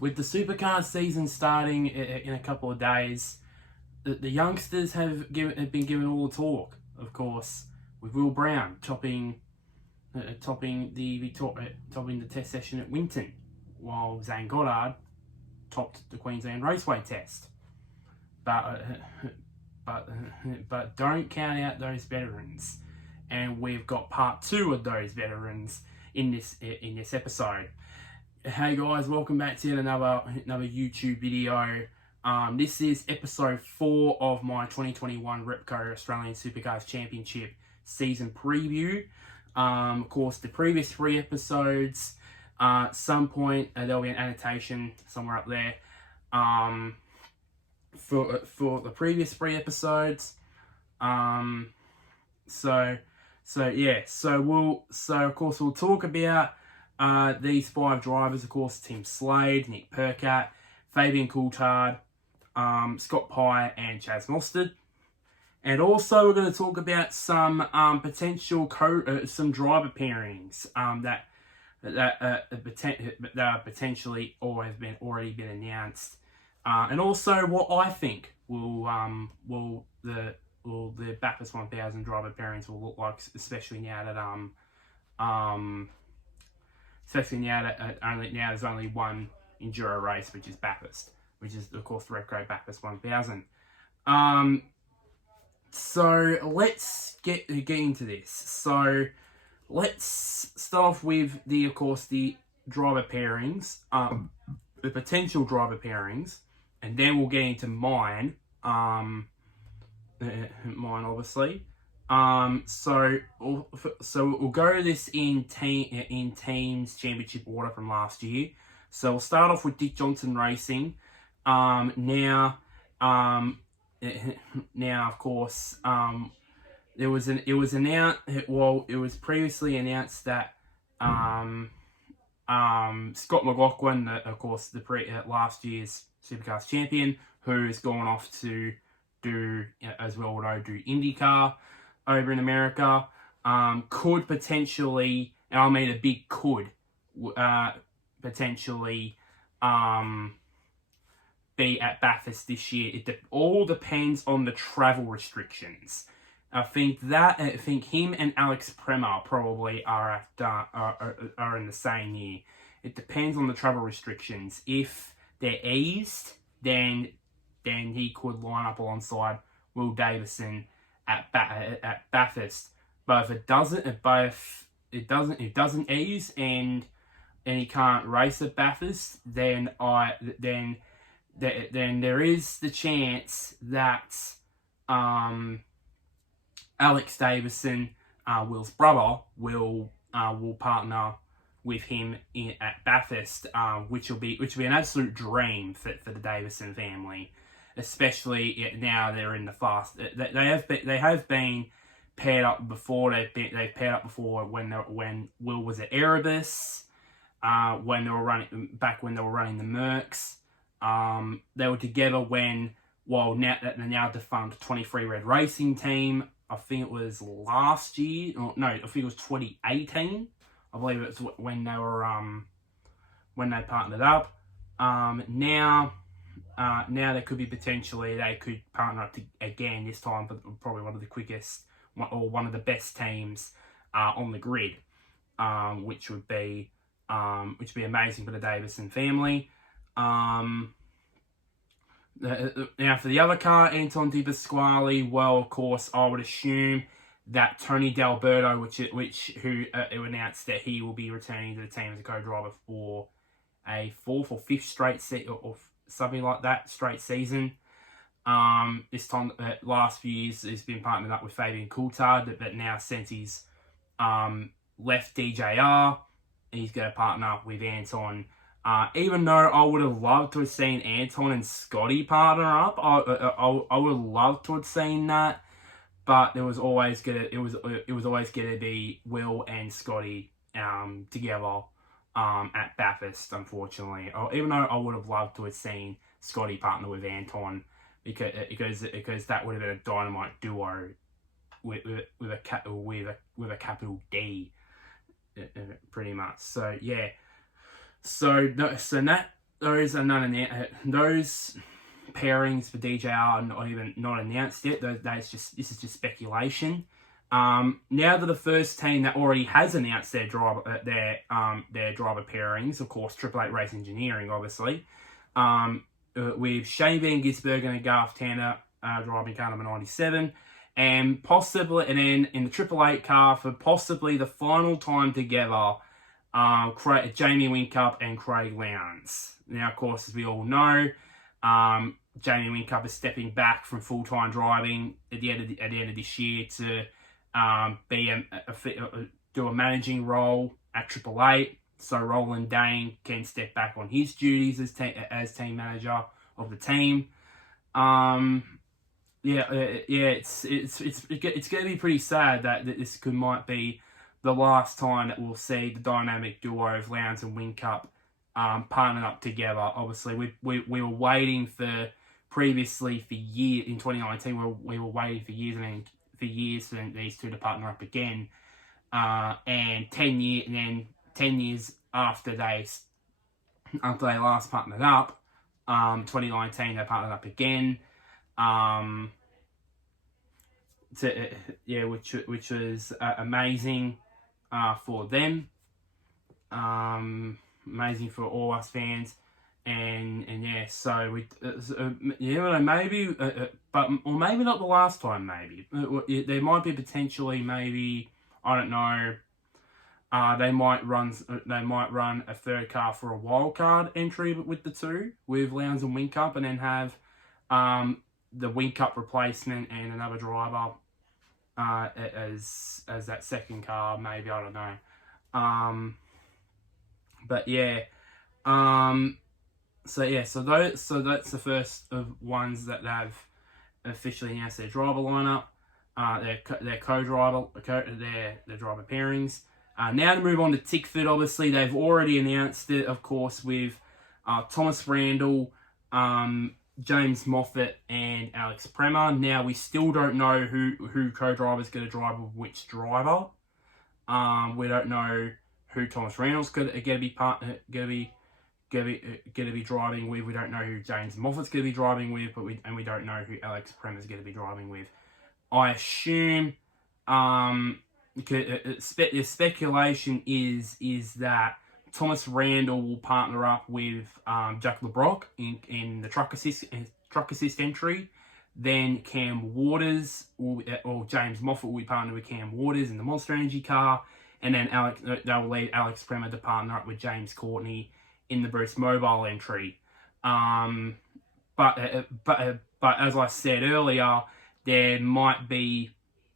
With the Supercars season starting in a couple of days, the youngsters have been given all the talk. Of course, with Will Brown topping the test session at Winton, while Zane Goddard topped the Queensland Raceway test. But don't count out those veterans, and we've got part 2 of those veterans in this episode. Hey guys, welcome back to another YouTube video. This is episode 4 of my 2021 Repco Australian Supercars Championship season preview. Of course, the previous 3 episodes, at some point there'll be an annotation somewhere up there for the previous 3 episodes. So of course we'll talk about these 5 drivers. Of course, Team Slade, Nick Percat, Fabian Coulthard, Scott Pye, and Chaz Mostert. And also we're going to talk about some potential some driver pairings that are potentially or have already been announced, and also what I think will the Bathurst 1000 driver pairings will look like, especially now that there's only one enduro race, which is Bathurst, which is of course the Repco Bathurst 1000. So let's get into this. So let's start off with the driver pairings, the potential driver pairings, and then we'll get into mine. Mine obviously. So we'll go to this in teams championship order from last year. So we'll start off with Dick Johnson Racing. Now of course, it was previously announced that Scott Mclaughlin, of course last year's Supercars champion, who has gone off to do IndyCar over in America, could potentially, and I mean a big could, potentially be at Bathurst this year. It all depends on the travel restrictions. I think him and Alex Prema probably are in the same year. It depends on the travel restrictions. If they're eased, then he could line up alongside Will Davison at Bathurst. But if it doesn't ease and he can't race at Bathurst, then there is the chance that Alex Davison, Will's brother, will partner with him at Bathurst, which will be an absolute dream for the Davison family, especially now they're in the fast. They have been paired up before. They've paired up before when Will was at Erebus, when they were running the Mercs. They were together now the now defunct 23 Red Racing team. I think it was last year, I think it was 2018. I believe it's when they were when they partnered up. Now there could be potentially they could partner up again this time, but probably one of the quickest or one of the best teams on the grid, which would be amazing for the Davison family. Now for the other car, Anton Di Pasquale, well, of course, I would assume that Tony D'Alberto, who announced that he will be returning to the team as a co-driver for a 4th or 5th straight or something like that straight season. This time, last few years, he's been partnered up with Fabian Coulthard, but now since he's left DJR, he's going to partner up with Anton. Even though I would have loved to have seen Anton and Scotty partner up, I would have loved to have seen that, but it was always gonna be Will and Scotty together at Bathurst, unfortunately. Even though I would have loved to have seen Scotty partner with Anton, because that would have been a dynamite duo with a capital D, pretty much. So yeah. So those are those pairings for DJR are not announced yet. This is just speculation. Now that the first team that already has announced their driver pairings, of course, Triple Eight Race Engineering, obviously, with Shane Van Gisbergen and Garth Tanner driving car number 97, and then in the Triple Eight car for possibly the final time together, Jamie Whincup and Craig Lowndes. Now, of course, as we all know, Jamie Whincup is stepping back from full-time driving at the end of this year to do a managing role at Triple Eight, so Roland Dane can step back on his duties as team manager of the team. It's going to be pretty sad that this might be the last time that we'll see the dynamic duo of Lowndes and Whincup partnered up together. Obviously, we were waiting for previously for years in 2019. We were waiting for years for these two to partner up again, and 10 years after they last partnered up, 2019 they partnered up again, which was amazing for them, amazing for all us fans. And so maybe, or maybe not the last time. Maybe there might be potentially, maybe, I don't know. They might run a third car for a wild card entry with the two, with Lowndes and Whincup, and then have the Whincup replacement and another driver as that second car. Maybe, I don't know. So that's the first of ones that they've officially announced their driver lineup, their co-driver, their driver pairings. Now to move on to Tickford, obviously they've already announced it, of course, with Thomas Randall, James Moffat, and Alex Premer. Now we still don't know who co-driver is going to drive with which driver. We don't know who Thomas Randall's going to be driving with. We don't know who James Moffat's going to be driving with, and we don't know who Alex Premer's going to be driving with. I assume the speculation is that Thomas Randall will partner up with Jack LeBrock in the truck assist entry. Then Cam Waters or James Moffat will be partnered with Cam Waters in the Monster Energy car, and then they will lead Alex Premer to partner up with James Courtney in the Bruce Mobile entry. But as I said earlier, that might be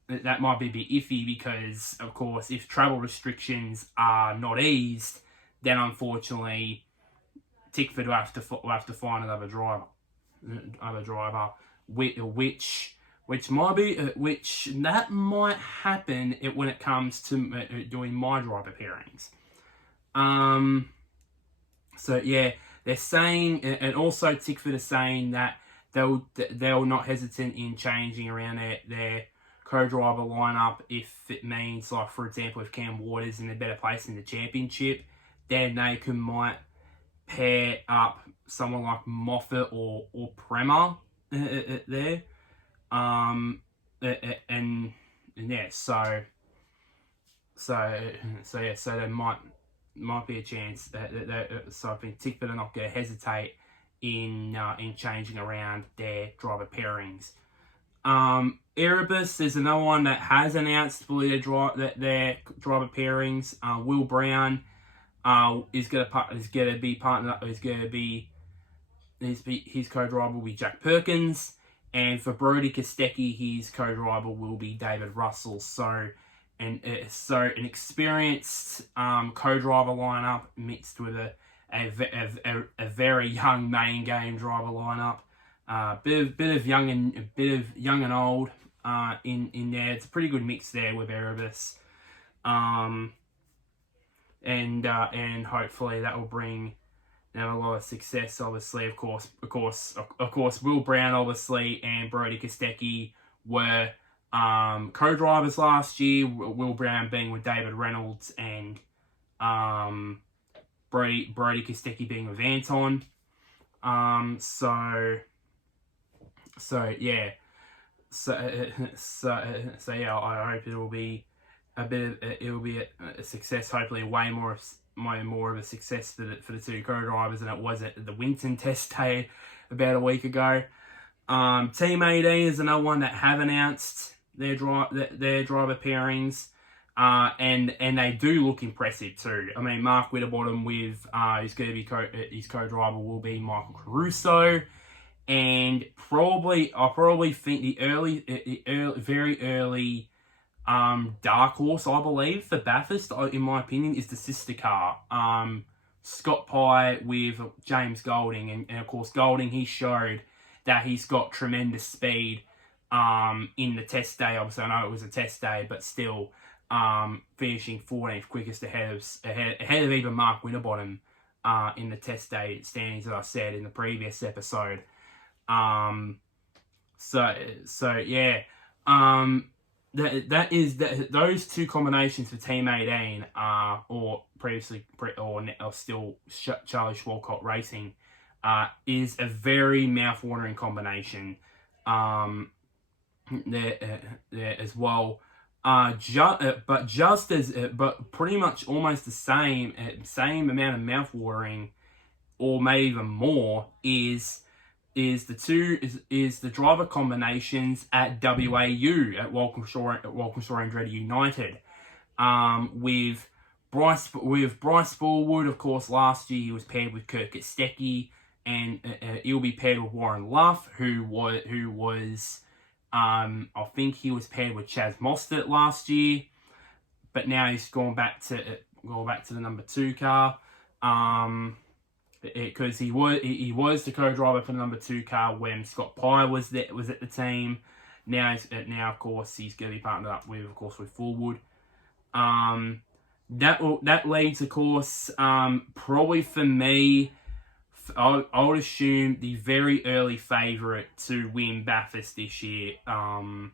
a bit iffy because, of course, if travel restrictions are not eased, then unfortunately Tickford will have to find another driver, which might happen when it comes to doing my driver pairings. So yeah, they're saying, and also Tickford is saying that they'll not hesitant in changing around their co-driver lineup if it means, like, for example, if Cam Waters in a better place in the championship, then they might pair up someone like Moffat or Premer there. So there might be a chance so I think Tickford are not going to hesitate in changing around their driver pairings. Erebus, there's another one that has announced fully their driver pairings. Will Brown is going to be partnered up. His co-driver will be Jack Perkins, and for Brody Kostecki, his co-driver will be David Russell. So an experienced co-driver lineup mixed with a very young main game driver lineup. Bit of young and old in there. It's a pretty good mix there with Erebus, and hopefully that will bring a lot of success. Obviously, of course, Will Brown obviously and Brody Kostecki were co-drivers last year. Will Brown being with David Reynolds and Brody Kostecki being with Anton. So yeah. So yeah, I hope it'll be a success. Hopefully, way more of a success for the two co-drivers than it was at the Winton test day about a week ago. Team 18 is another one that have announced their driver pairings, and they do look impressive too. I mean, Mark Winterbottom with he's going to be his co-driver will be Michael Caruso. And I probably think the very early dark horse, I believe, for Bathurst, in my opinion, is the sister car. Scott Pye with James Golding, and of course Golding, he showed that he's got tremendous speed in the test day. Obviously, I know it was a test day, but still finishing 14th quickest ahead of even Mark Winterbottom in the test day standings, as I said in the previous episode. So yeah, those two combinations for Team 18 or still Charlie Schwalcott Racing is a very mouth-watering combination there as well. But pretty much almost the same amount of mouth-watering, or maybe even more, is the driver combinations at WAU at Walkinshaw Andretti United, with Bryce Fullwood. Of course, last year he was paired with Kirk Stecky, and he'll be paired with Warren Luff, who was I think he was paired with Chaz Mostert last year, but now he's gone back to the number 2 car. Because he was the co-driver for the number 2 car when Scott Pye was at the team. Now of course he's going to be partnered up with Fullwood. That leads, of course, probably for me, I would assume the very early favourite to win Bathurst this year. Other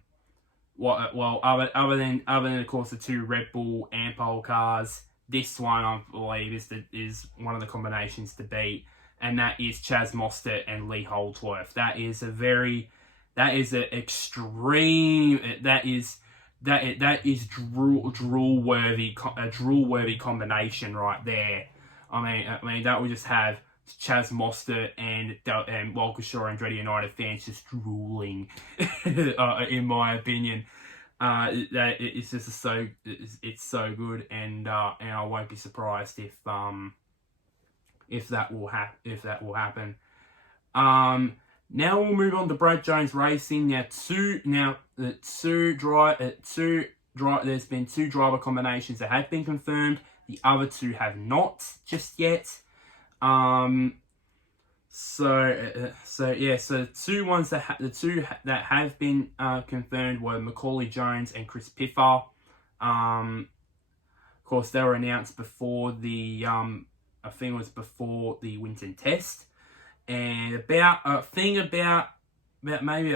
than of course the 2 Red Bull Ampol cars. This one, I believe, is one of the combinations to beat, and that is Chaz Mostert and Lee Holdsworth. That is drool worthy combination right there. I mean that would just have Chaz Mostert and Walkinshaw Andretti United fans just drooling, in my opinion. It's just it's so good, and I won't be surprised if that will happen. Now we'll move on to Brad Jones Racing. There's been 2 driver combinations that have been confirmed. The other 2 have not just yet. So the 2 ones that have been confirmed were Macaulay Jones and Chris Piffer. Of course, they were announced before the I think it was before the Winton test, and about maybe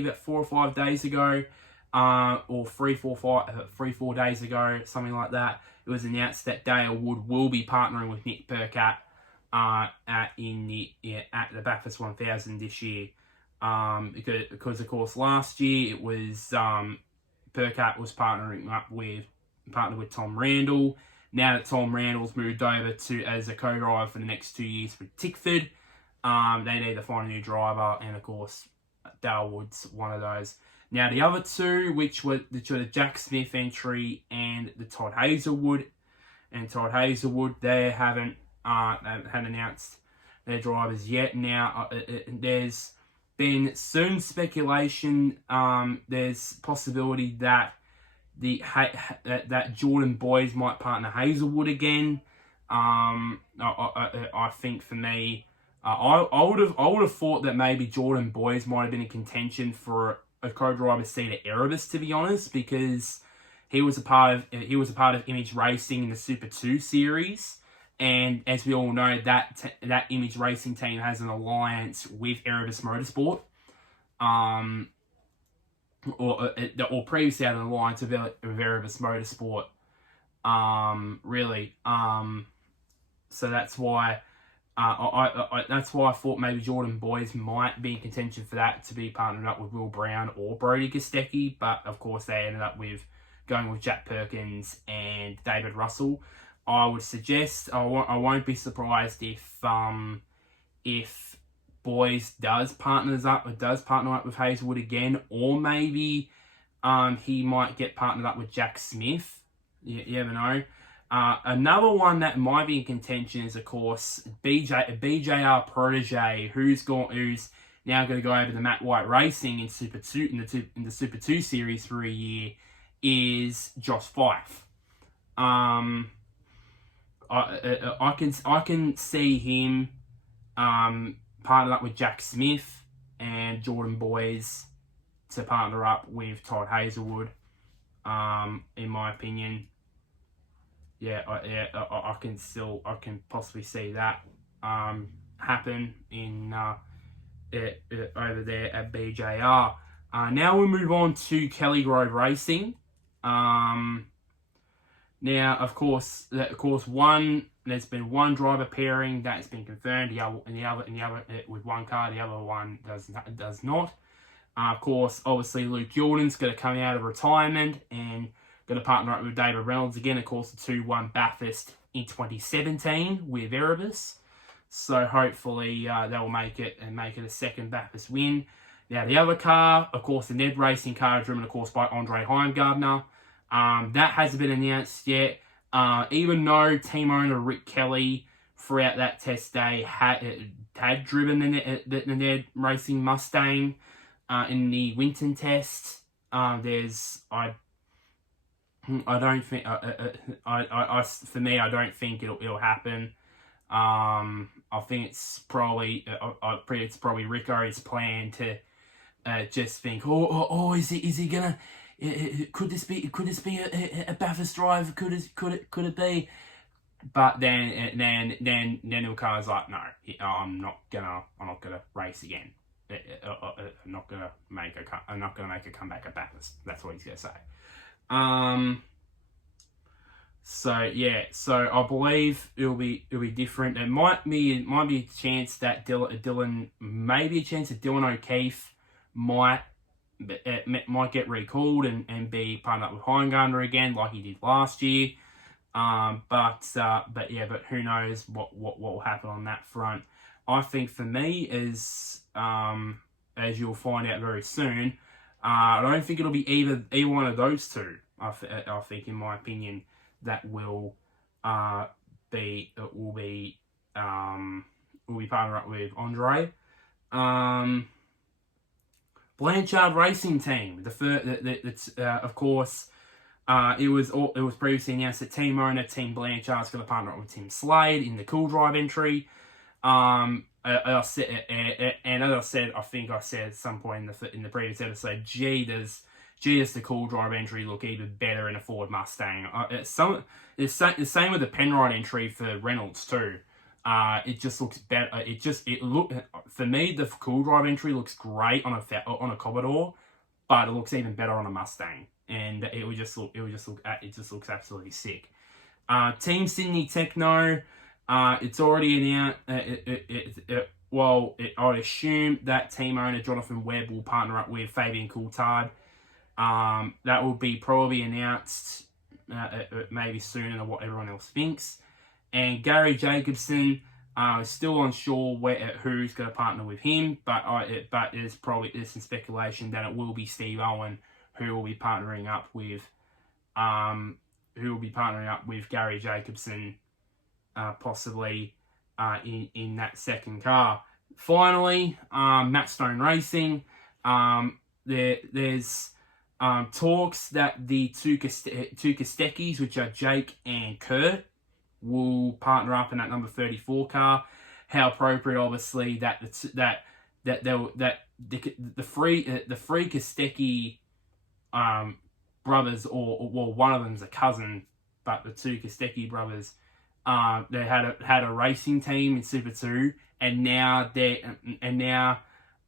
about 4 or 5 days ago, or 4 days ago, something like that, it was announced that Dale Wood will be partnering with Nick Percat at the Bathurst 1000 this year, because of course last year it was Percat was partnered with Tom Randall. Now that Tom Randall's moved over as a co-driver for the next 2 years for Tickford, they need to find a new driver, and of course Dale Wood's one of those. Now the other 2, which were the Jack Smith entry and the Todd Hazelwood, they haven't announced their drivers yet. Now there's been certain speculation. There's possibility that that Jordan Boys might partner Hazelwood again. I think for me, I would have thought that maybe Jordan Boys might have been in contention for a co-driver seat at Erebus, to be honest, because he was a part of Image Racing in the Super 2 series, and as we all know, that Image Racing team has an alliance with Erebus Motorsport, or previously had an alliance with Erebus Motorsport, really. So that's why That's why I thought maybe Jordan Boys might be in contention for that, to be partnered up with Will Brown or Brody Kostecki, but of course they ended up with going with Jack Perkins and David Russell. I would suggest I won't be surprised if Boys does partner up with Hazelwood again, or maybe he might get partnered up with Jack Smith. You never know. Another one that might be in contention is, of course, BJR protege, who's now going to go over to Matt White Racing in Super 2 in the Super 2 series for a year, is Josh Fife. I can see him partnered up with Jack Smith and Jordan Boys to partner up with Todd Hazelwood. In my opinion, I can possibly see that happen in over there at BJR. Now we'll move on to Kelly Grove Racing. Now, of course, there's been one driver pairing that's been confirmed. The other with one car, the other one does not. Of course, obviously Luke Jordan's going to come out of retirement and going to partner up with David Reynolds again. Of course, the 2-1 Bathurst in 2017 with Erebus. So hopefully they'll make it a second Bathurst win. Now the other car, of course, the Ned Racing car, driven of course by Andre Heimgartner. That hasn't been announced yet. Even though team owner Rick Kelly throughout that test day had driven the Ned Racing Mustang in the Winton test, I don't think for me I don't think it'll happen. I think it's probably Rico's plan to just think, is he gonna? Could this be a Bathurst drive? Could it be? But then Ilkar's like, no, I'm not gonna race again. I'm not gonna make a comeback at Bathurst. That's what he's gonna say. So I believe it'll be different. There might be a chance that Dylan O'Keefe might get recalled and be partnered up with Heimgartner again, like he did last year. But who knows what will happen on that front. I think for me is, as you'll find out very soon, I don't think it'll be either one of those two. I think, in my opinion, that will be partnered up with Andre. Blanchard Racing Team. Of course, it was previously announced that team owner Team Blanchard's going to partner up with Team Slade in the Cool Drive entry. As I said, I think I said at some point in the previous episode, does the Cool Drive entry look even better in a Ford Mustang? It's the same with the Penrite entry for Reynolds too. It just looks better. For me, the Cool Drive entry looks great on a Commodore, but it looks even better on a Mustang, and it just looks absolutely sick. Team Sydney Techno, it's already announced. I assume that team owner Jonathan Webb will partner up with Fabian Coulthard. That will be probably announced maybe sooner than what everyone else thinks. And Gary Jacobson is still unsure who's going to partner with him, but there's some speculation that it will be Steve Owen who will be partnering up with Gary Jacobson, possibly in that second car. Finally, Matt Stone Racing. There's talks that the two Kosteckis, which are Jake and Kurt, will partner up in that number 34 car. How appropriate, obviously, that the three Kostecki brothers, or one of them's a cousin, but the two Kostecki brothers, they had a racing team in Super 2, and now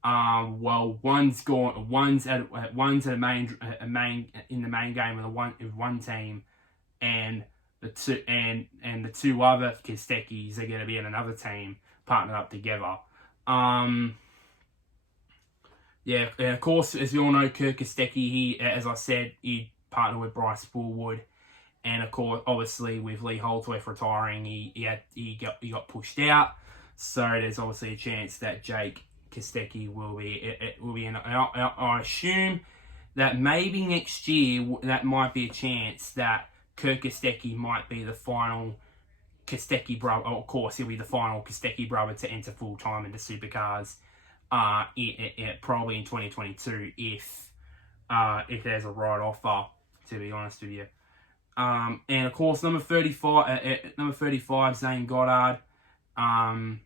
one's gone. One's at a main in the main game with one team, and the two other Kosteckis are going to be in another team. partnered up together. Yeah, and of course, as we all know, Kirk Kostecki, he, as I said, he partnered with Bryce Fullwood. And of course, obviously, with Lee Holdsworth retiring, he got pushed out. So there's obviously a chance that Jake Kostecki will be in. I assume that maybe next year that might be a chance that Kirk Kostecki might be the final Kostecki brother. Oh, of course, he'll be the final Kostecki brother to enter full time into Supercars. Probably in 2022 if there's a right offer. To be honest with you. And of course, number 35, Zane Goddard. I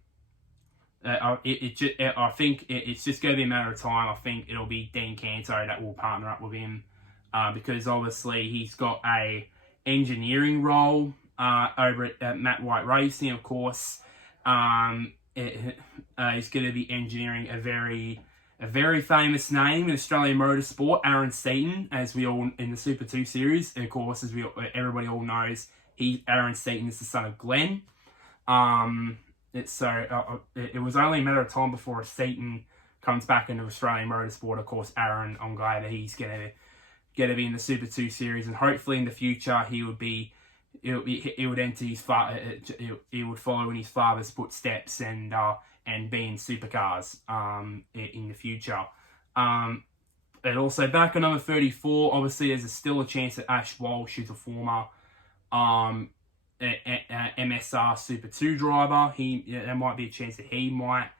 think it's just going to be a matter of time. I think it'll be Dean Canto that will partner up with him, because obviously he's got a engineering role over at Matt White Racing. Of course, he's going to be engineering a very famous name in Australian motorsport, Aaron Seaton, as we all in the Super 2 series. And of course, as everybody all knows, Aaron Seaton is the son of Glenn. It was only a matter of time before Seaton comes back into Australian motorsport. Of course, Aaron, I'm glad that he's going to be in the Super 2 series, and hopefully in the future he would enter his he would follow in his father's footsteps and be in Supercars in the future. And also back on number 34, obviously there's still a chance that Ash Walsh, who's a former MSR Super 2 driver, there might be a chance that he might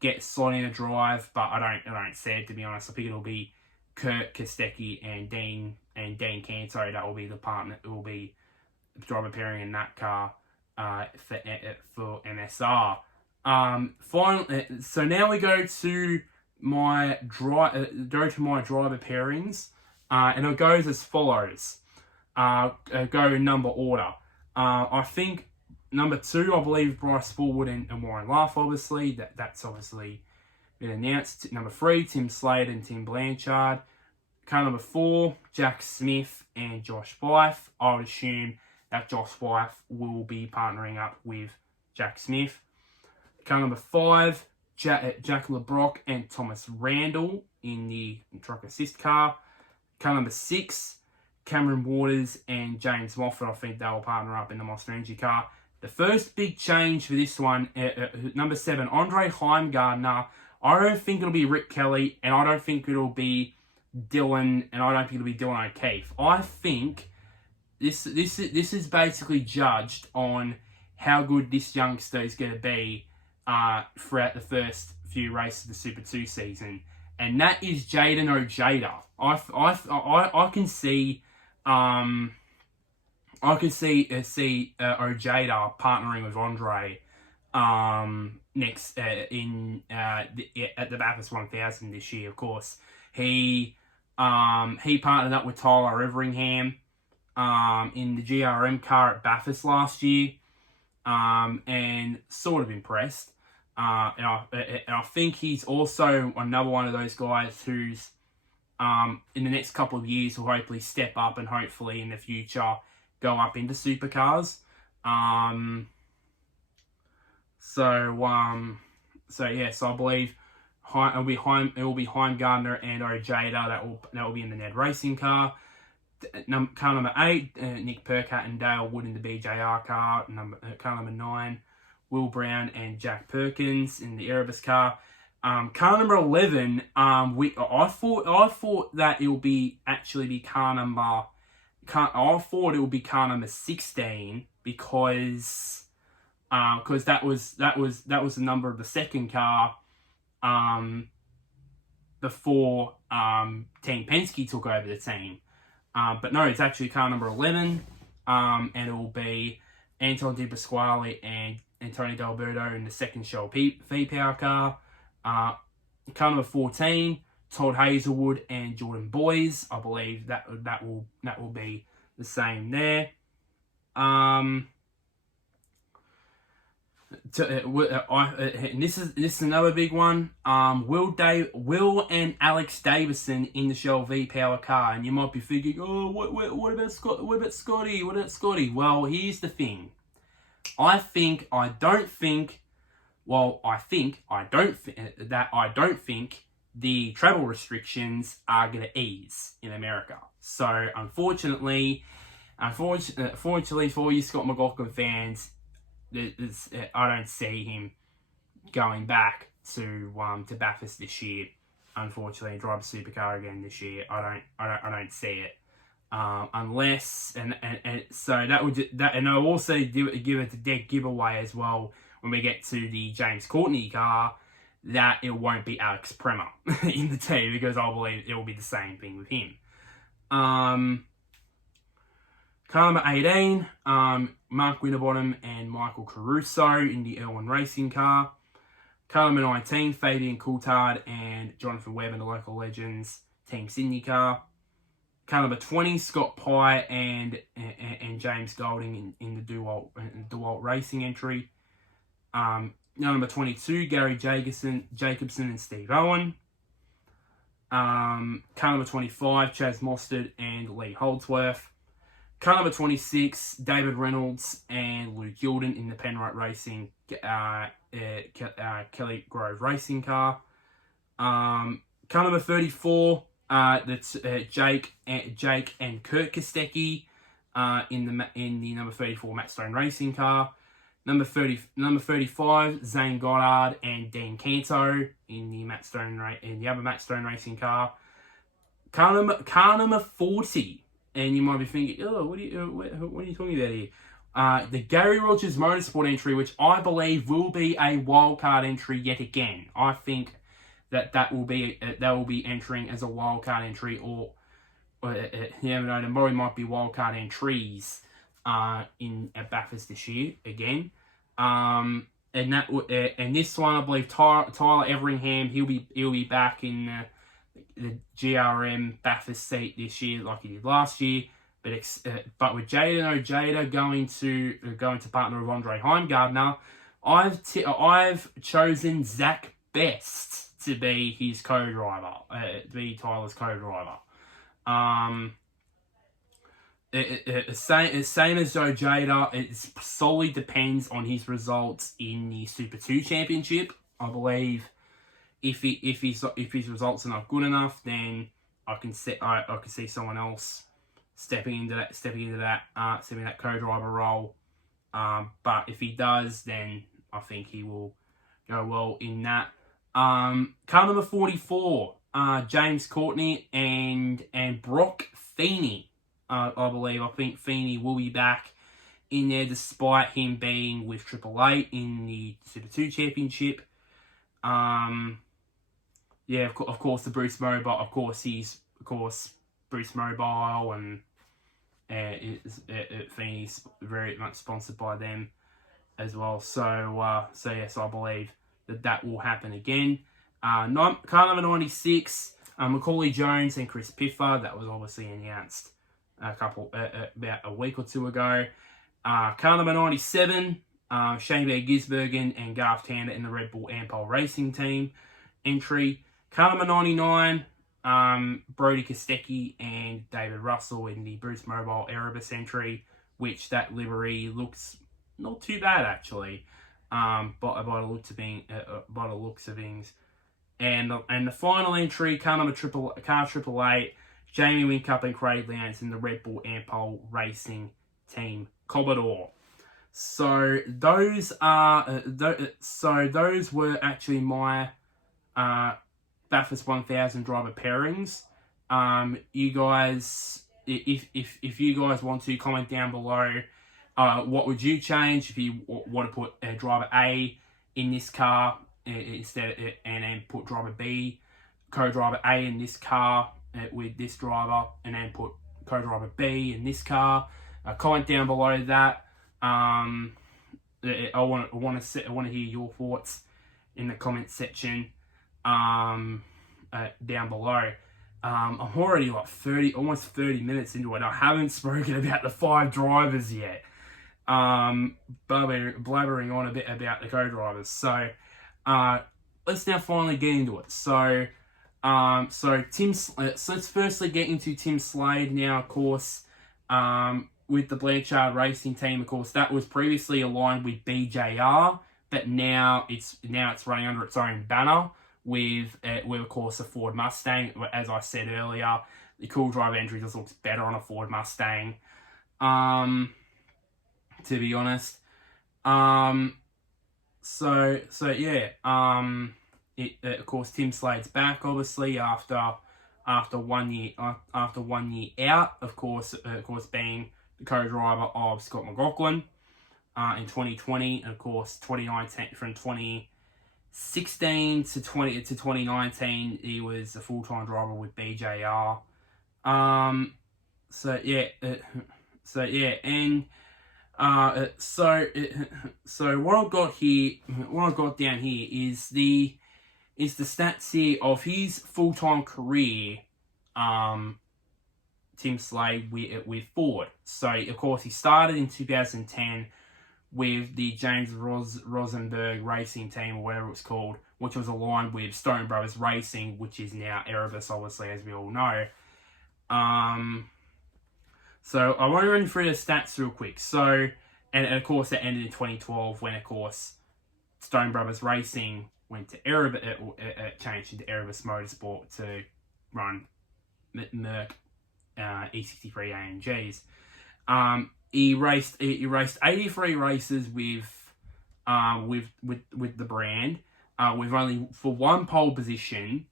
get slotted in a drive, but I don't see it, to be honest. I think it'll be Kirk Kostecki and Dean Canto that will be the partner. It will be driver pairing in that car for MSR. Finally, so now we go to my driver pairings, and it goes as follows. Go in number order. I think number 2, I believe Bryce Fullwood and Warren Luff, obviously. That's obviously been announced. Number 3, Tim Slade and Tim Blanchard. Car number 4, Jack Smith and Josh Fife. I would assume that Josh Fife will be partnering up with Jack Smith. Car number 5, Jack LeBrock and Thomas Randall in the truck assist car. Car number 6, Cameron Waters and James Moffat. I think they will partner up in the Monster Energy car. The first big change for this one, number 7, Andre Heimgartner. I don't think it'll be Rick Kelly, and I don't think it'll be Dylan, and I don't think it'll be Dylan O'Keefe. I think this is basically judged on how good this youngster is going to be throughout the first few races of the Super 2 season, and that is Jaden Ojeda. I can see Ojeda partnering with Andre next at the Bathurst 1000 this year. Of course, he partnered up with Tyler Everingham in the GRM car at Bathurst last year, and sort of impressed. And I think he's also another one of those guys who's in the next couple of years will hopefully step up and hopefully in the future go up into Supercars. So I believe it will be Heimgartner and Ojeda that will be in the Ned Racing car. Car number 8, Nick Percat and Dale Wood in the BJR car. Car number 9, Will Brown and Jack Perkins in the Erebus car. Car number 11, I thought that it will be car number 16 because that was the number of the second car before Team Penske took over the team. But no, it's actually car number 11, and it will be Anton Di Pasquale and Antonio D'Alberto in the second Shell V-Power car. Car number 14, Todd Hazelwood and Jordan Boys. I believe that will be the same there. This is another big one. Will and Alex Davison in the Shell V-Power car, and you might be thinking, oh, what about Scott? What about Scotty? Well, here's the thing. I don't think Well, I don't think the travel restrictions are going to ease in America. So unfortunately for you Scott McLaughlin fans, I don't see him going back to Bathurst this year. Unfortunately, drive a supercar again this year. I don't see it. Unless and so and I'll also give it a dead giveaway as well when we get to the James Courtney car, that it won't be Alex Premer in the team, because I believe it will be the same thing with him. Car number 18, Mark Winterbottom and Michael Caruso in the L1 Racing car. Car number 19, Fabian Coulthard and Jonathan Webb in the Local Legends Team Sydney car. Car number 20, Scott Pye and James Golding in the DeWalt Racing entry. Number 22, Gary Jacobson and Steve Owen. Car number 25, Chaz Mostert and Lee Holdsworth. Car number 26, David Reynolds and Luke Gilden in the Penrite Racing Kelly Grove Racing car. Car number 34, that's Jake and Kurt Kostecki in the number 34 Matt Stone Racing car. Number 35, Zane Goddard and Dean Canto in the other Matt Stone Racing car. Car number 40. And you might be thinking, oh, what are you talking about here? The Gary Rogers Motorsport entry, which I believe will be a wildcard entry yet again. I think that will be entering as a wildcard entry, or you never know, there probably might be wildcard entries at Bathurst this year again. And this one, I believe Tyler Everingham, he'll be back in the GRM Bathurst seat this year, like he did last year. But with Jada going to partner with Andre Heimgardner, I've chosen Zach Best to be his co-driver, to be Tyler's co-driver. Same as Joe Jada, it solely depends on his results in the Super 2 Championship. I believe if his results are not good enough, then I can see someone else stepping into that co-driver role. But if he does, then I think he will go well in that. Car number 44, James Courtney and Brock Feeney. I think Feeney will be back in there despite him being with Triple Eight in the Super 2 Championship. Yeah, of course, the Bruce Mobile. Bruce Mobile, and Feeney's very much sponsored by them as well. So yes, I believe that will happen again. Car number 96, Macaulay Jones and Chris Piffer. That was obviously announced about a week or two ago. Car number 97, Shane Bear Gisbergen and Garth Tander in the Red Bull Ampol Racing Team entry. Car number 99, Brody Kostecki and David Russell in the Bruce Mobile Erebus entry, which that livery looks not too bad actually, but by the looks of things. And the final entry, car number triple eight, Jamie Whincup and Craig Lowndes in the Red Bull Ampol Racing Team Commodore. So those were actually my Bathurst 1000 driver pairings. You guys, if you guys want to comment down below, what would you change if you want to put driver A in this car instead, and then put driver B, co-driver A in this car with this driver, and then put co-driver B in this car. Comment down below that. I want to hear your thoughts in the comment section down below. I'm already like almost 30 minutes into it. I haven't spoken about the 5 drivers yet. Blabbering on a bit about the co-drivers. So let's now finally get into it. So let's firstly get into Tim Slade now, of course, with the Blanchard Racing Team. Of course, that was previously aligned with BJR, but now it's running under its own banner with of course a Ford Mustang. As I said earlier, the Cool Drive entry just looks better on a Ford Mustang. To be honest. So yeah. Of course, Tim Slade's back obviously after 1 year out. Of course, being the co-driver of Scott McLaughlin in 2020. And of course, 2019 from 2016 to 2019, he was a full-time driver with BJR. So what I've got down here is the stats here of his full-time career, Tim Slade with Ford. So of course he started in 2010 with the James Rosenberg racing team, or whatever it's called, which was aligned with Stone Brothers Racing, which is now Erebus, obviously, as we all know. So I want to run through the stats real quick. So, and of course, it ended in 2012 when, of course, Stone Brothers Racing went to Erebus, changed into Erebus Motorsport to run Merc E63 AMGs. He raced 83 races with the brand, with only for one pole position,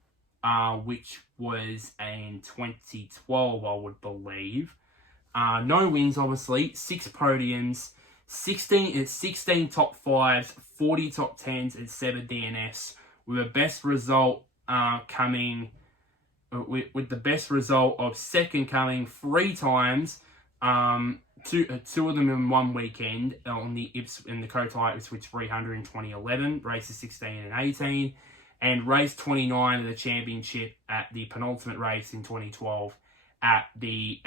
which was in 2012, I would believe. No wins, obviously. 6 podiums, 16 top 5s, 40 top 10s, and 7 DNFs, with the best result coming with the best result of second coming 3 times. Two of them in one weekend on the Cotai Ipswich 300 in 2011, races 16 and 18, and race 29 of the championship at the penultimate race in 2012 at the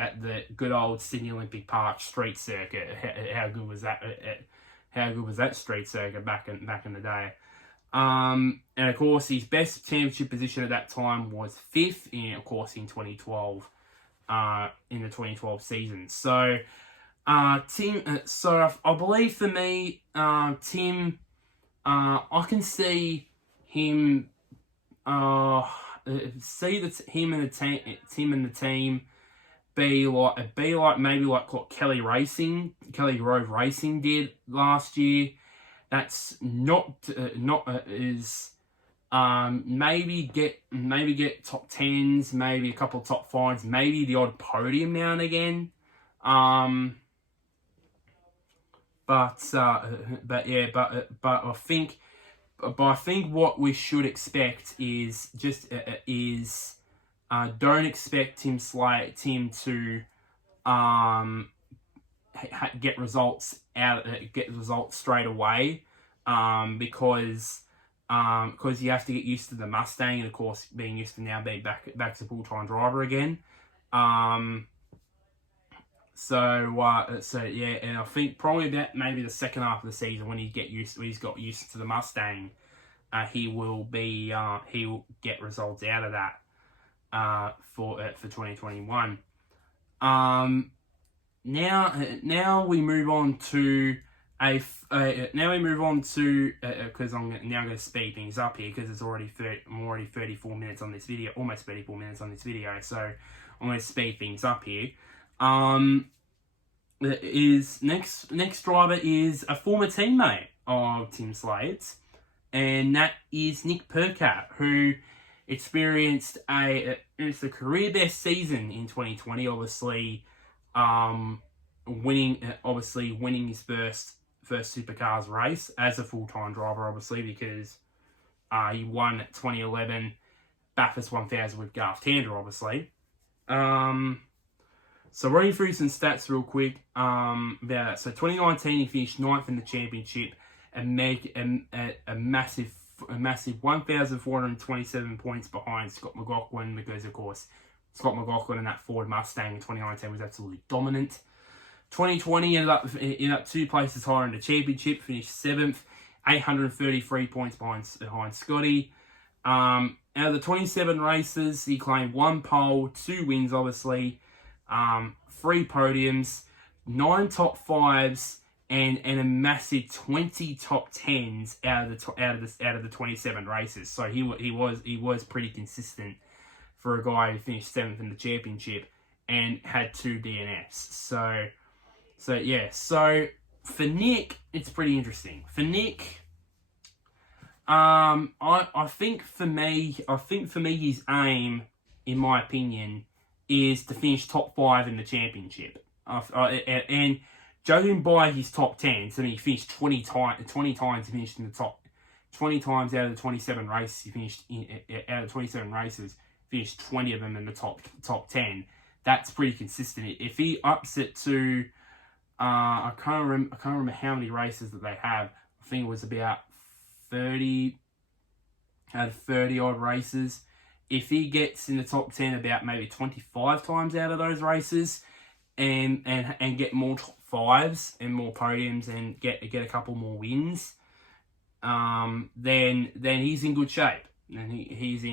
good old Sydney Olympic Park street circuit. How good was that? How good was that street circuit back in the day? And of course, his best championship position at that time was 5th, in 2012, in the 2012 season. So, Tim. So I believe for me, Tim, I can see him. Him and the team be like maybe like what Kelly Grove Racing did last year. That's not maybe get top 10s, maybe a couple of top 5s, maybe the odd podium now and again. But I think what we should expect is don't expect Tim to get results straight away, because you have to get used to the Mustang, and of course being used to now being back to full-time driver again. So yeah, and I think probably about maybe the second half of the season when he's got used to the Mustang, he will get results out of that for 2021. Now we move on to because I'm going to speed things up here, because I'm already 34 minutes on this video, almost 34 minutes on this video, so I'm going to speed things up here. Next driver is a former teammate of Tim Slade's, and that is Nick Percat, who experienced it's a career best season in 2020. Obviously, winning his first Supercars race as a full-time driver, obviously, because he won 2011 Bathurst 1000 with Garth Tander, obviously. So running through some stats real quick about that. So 2019 he finished 9th in the championship and made a massive 1,427 points behind Scott McLaughlin, because of course Scott McLaughlin and that Ford Mustang in 2019 was absolutely dominant. 2020 ended up 2 places higher in the championship, finished 7th, 833 points behind Scotty. Out of the 27 races, he claimed 1 pole, 2 wins, obviously, 3 podiums, 9 top 5s, and a massive 20 top 10s out of the 27 races. So he was pretty consistent for a guy who finished 7th in the championship and had 2 DNFs. So yeah. So for Nick, it's pretty interesting. For Nick, I think for me, his aim, in my opinion, is to finish top 5 in the championship. And judging by his top 10s, I mean, he finished 20 times. He finished in the top 20 times out of the 27 races. He finished out of 27 races. Finished 20 of them in the top 10. That's pretty consistent. If he ups it to, I can't remember how many races that they have. I think it was about 30 out of 30 odd races. If he gets in the top 10 about maybe 25 times out of those races, and get more top 5s and more podiums and get a couple more wins, then he's in good shape. And he's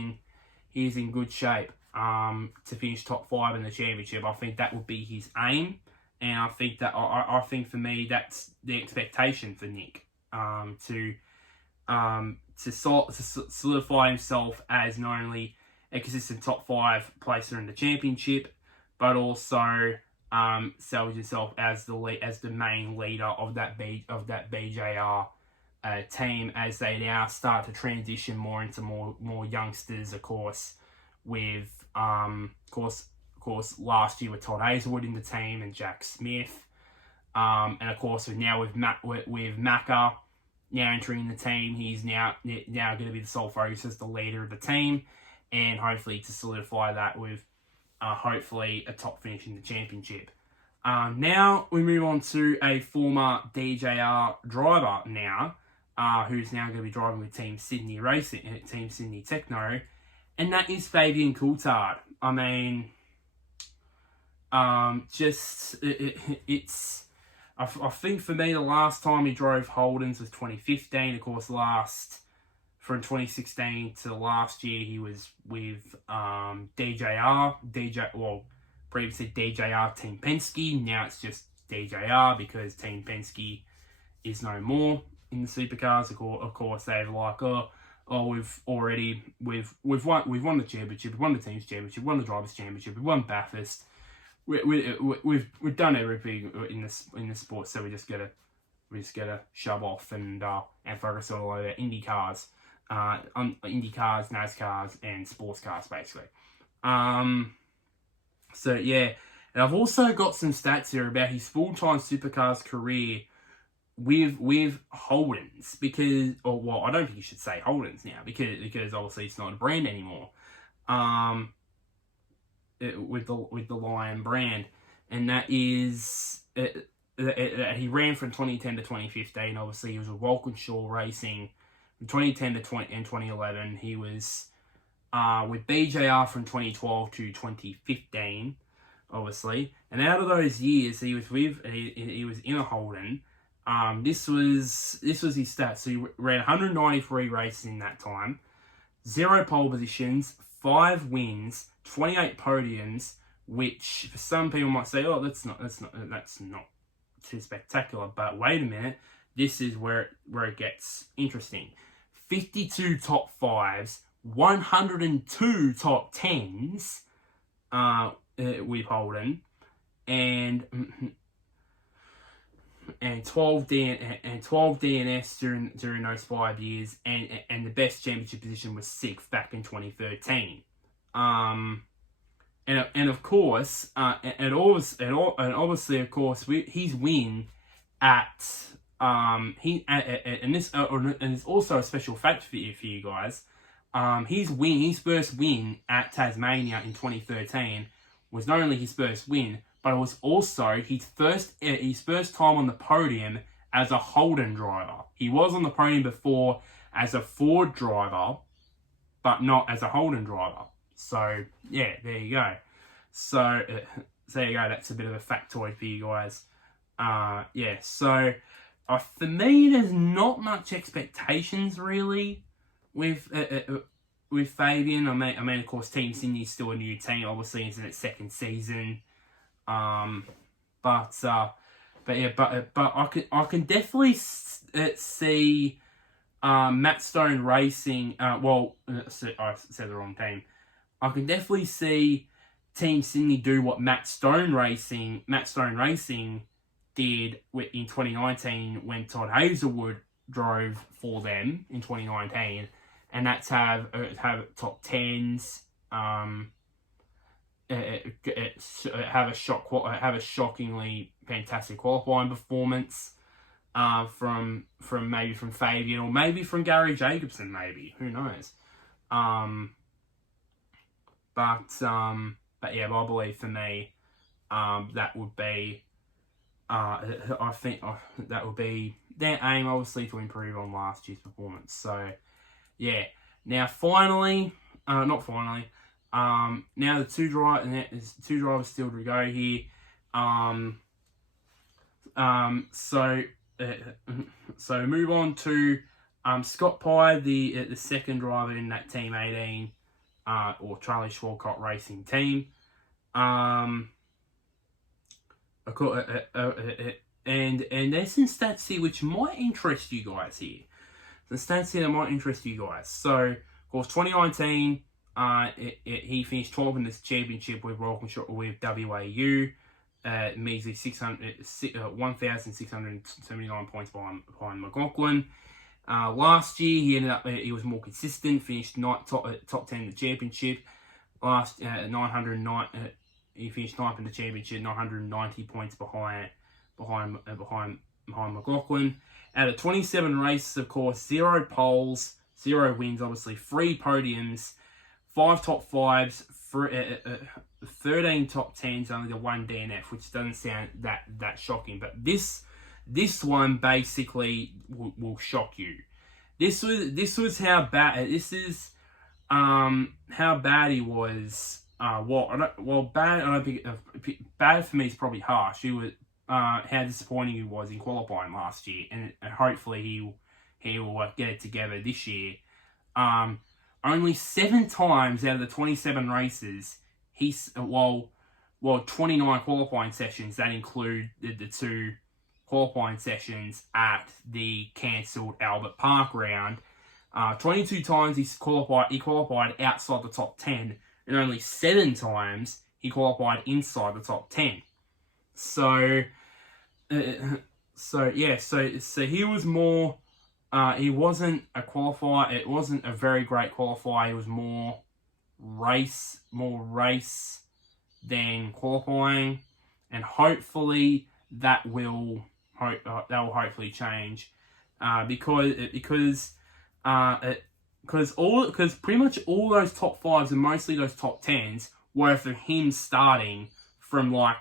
in good shape to finish top 5 in the championship. I think that would be his aim, and I think for me that's the expectation for Nick, to solidify himself as not only a consistent top 5 placer in the championship, but also salvage himself as the main leader of that BJR team, as they now start to transition more into more youngsters. Of course, with last year with Todd Hazelwood in the team and Jack Smith, and of course with Macca now entering the team, he's now going to be the sole focus as the leader of the team, and hopefully to solidify that with hopefully a top finish in the championship. Now we move on to a former DJR driver now, who's now going to be driving with Team Sydney Racing and Team Sydney Techno, and that is Fabian Coulthard. I mean, I think for me the last time he drove Holdens was 2015. Of course, from 2016 to last year he was with previously DJR Team Penske. Now it's just DJR because Team Penske is no more in the Supercars. Of course, they're like, we've won the championship, we've won the team's championship, we've won the drivers' championship, we've won Bathurst. We've done everything in this sport, so we just gotta shove off and focus on all over Indy cars, NASCARs, and sports cars basically. So yeah, and I've also got some stats here about his full-time Supercars career with Holdens, I don't think you should say Holdens now because obviously it's not a brand anymore. With the Lion brand, and that is he ran from 2010 to 2015. Obviously, he was with Walkinshaw Racing from 2010 to 2011. He was with BJR from 2012 to 2015, obviously. And out of those years, he was in a Holden. This was his stats. So he ran 193 races in that time, 0 pole positions, 5 wins, 28 podiums, which for some people might say, oh, that's not too spectacular. But wait a minute, this is where it gets interesting. 52 top 5s, 102 top 10s with Holden, and 12 DNFs during those 5 years, and the best championship position was 6th back in 2013. And of course, and obviously, of course, his win at and it's also a special fact for you guys. His first win at Tasmania in 2013 was not only his first win, but it was also his first time on the podium as a Holden driver. He was on the podium before as a Ford driver, but not as a Holden driver. So yeah, there you go. So there you go. That's a bit of a factoid for you guys. So for me, there's not much expectations really with Fabian. I mean, of course, Team Sydney's still a new team. Obviously, it's in its second season. But I can definitely see Matt Stone Racing. I said the wrong team. I can definitely see Team Sydney do what Matt Stone Racing did in 2019 when Todd Hazelwood drove for them in 2019, and that's have top tens. Have a shockingly fantastic qualifying performance from Fabian, or maybe from Gary Jacobson, maybe, who knows. But I believe for me, that would be I think that would be their aim, obviously, to improve on last year's performance. So yeah, now now the two drivers still to go here. So move on to Scott Pye, the second driver in that Team 18 or Charlie Schwalcott Racing team. And there's some stats here which might interest you guys here. The stats here that might interest you guys. So, of course, 2019. He finished 12th in this championship with WAU, measly 1,679 points behind Mclaughlin. Last year, he was more consistent, finished top 10 in the championship. Last 909, he finished 9th in the championship, 990 points behind Mclaughlin. Out of 27 races, of course, 0 poles, 0 wins, obviously 3 podiums. 5 top 5s, 13 top 10s, only the 1 DNF, which doesn't sound that shocking. But this one basically will shock you. This was how bad. This is how bad he was. Bad. I don't think bad for me is probably harsh. He was how disappointing he was in qualifying last year, and hopefully he will get it together this year. Only 7 times out of the 27 races, 29 qualifying sessions, that include the 2 qualifying sessions at the cancelled Albert Park round. 22 times he qualified outside the top 10, and only 7 times he qualified inside the top 10. So he was more. He wasn't a qualifier. It wasn't a very great qualifier. It was more race than qualifying, and hopefully that will hopefully change, because pretty much all those top 5s and mostly those top 10s were for him starting from like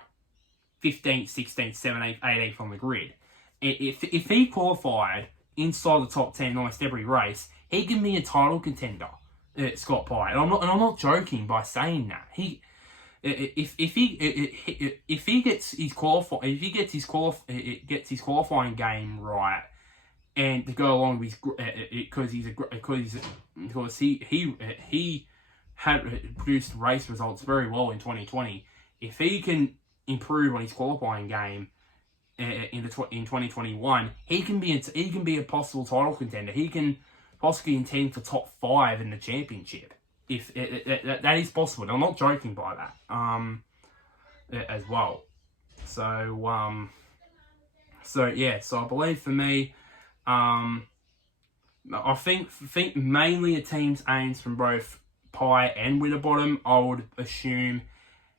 15th, 16th, 17th, 18th on the grid. If he qualified inside the top 10 almost every race, he can be a title contender, Scott Pye. And I'm not joking by saying that. If he gets his qualifying game right, and to go along with because he had produced race results very well in 2020. If he can improve on his qualifying game in 2021, he can be a possible title contender. He can possibly contend for top 5 in the championship. If that is possible, and I'm not joking by that. As well. So I believe for me, I think mainly a team's aims from both Pye and Winterbottom, I would assume,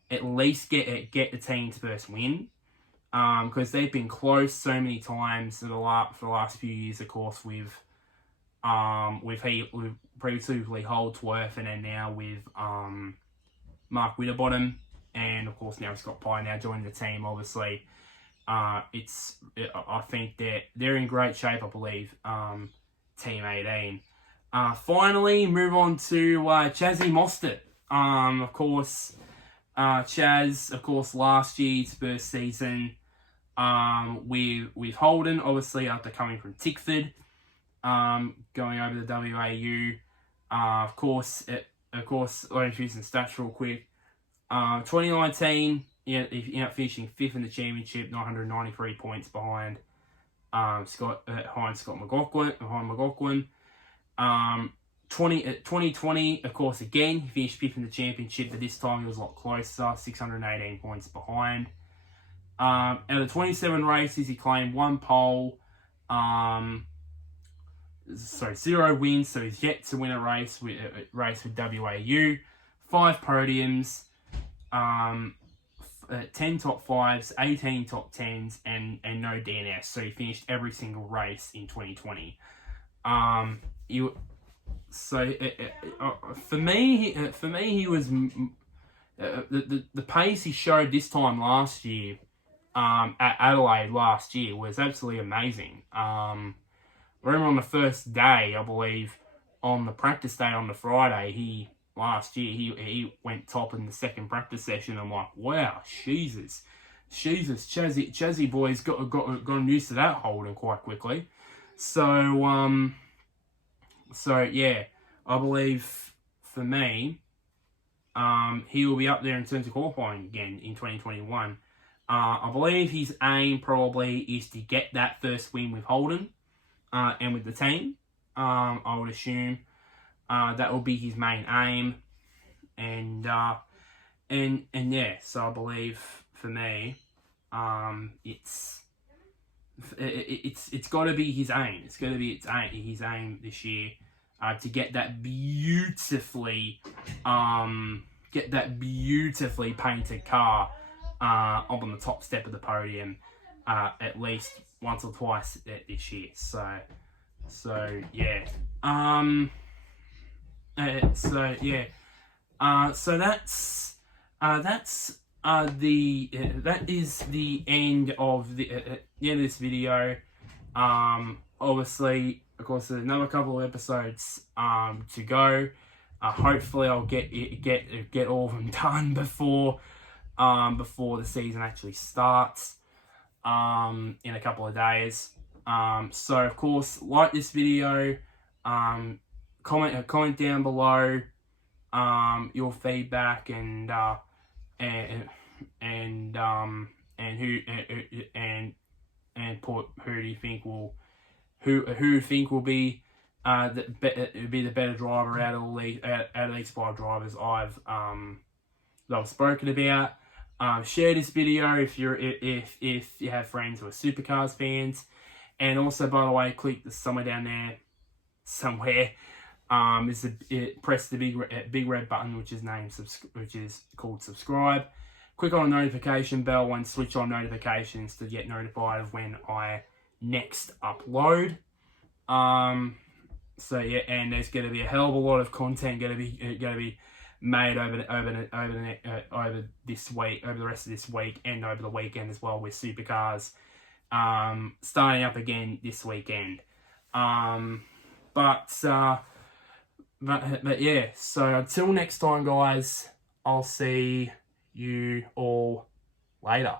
at least get the team's first win. Because they've been close so many times for the last few years, of course, with previously Holdsworth, and then now with Mark Winterbottom, and of course now Scott Pye now joining the team. Obviously, I think they're in great shape. I believe Team 18. Finally, move on to Chazzy Mostert. Of course, Chaz, of course, last year's first season with Holden, obviously after coming from Tickford, going over the WAU. Of course, let me introduce some stats real quick. 2019, he ended up finishing 5th in the championship, 993 points behind Scott McLaughlin. 2020, of course, again, he finished 5th in the championship, but this time he was a lot closer, 618 points behind. Out of 27 races, he claimed 1 pole, 0 wins, so he's yet to win a race with WAU. 5 podiums, 10 top 5s, 18 top 10s, and no DNS. So he finished every single race in 2020. For me, he was the pace he showed this time last year at Adelaide last year was absolutely amazing. Remember on the first day, I believe, on the practice day on the Friday, he went top in the second practice session. I'm like, wow, Jesus, Chazzy boys got used to that holding quite quickly. So yeah, I believe for me, he will be up there in terms of qualifying again in 2021. I believe his aim probably is to get that first win with Holden and with the team. I would assume that will be his main aim, and yeah. So I believe for me, it's got to be his aim. It's going to be his aim this year to get that beautifully painted car up on the top step of the podium at least once or twice this year. So yeah. So that is the end of this video. Obviously, of course, there's another couple of episodes to go. Hopefully, I'll get all of them done before the season actually starts in a couple of days. So of course, like this video, comment down below your feedback and put who do you think will be the better driver out of these 5 drivers that I've spoken about. Share this video if you have friends who are Supercars fans, and also, by the way, click somewhere down there, press the big red button which is called subscribe. Click on the notification bell and switch on notifications to get notified of when I next upload. So yeah, and there's going to be a hell of a lot of content going to be made over this week, over the rest of this week, and over the weekend as well, with Supercars starting up again this weekend. But yeah, so until next time, guys, I'll see you all later.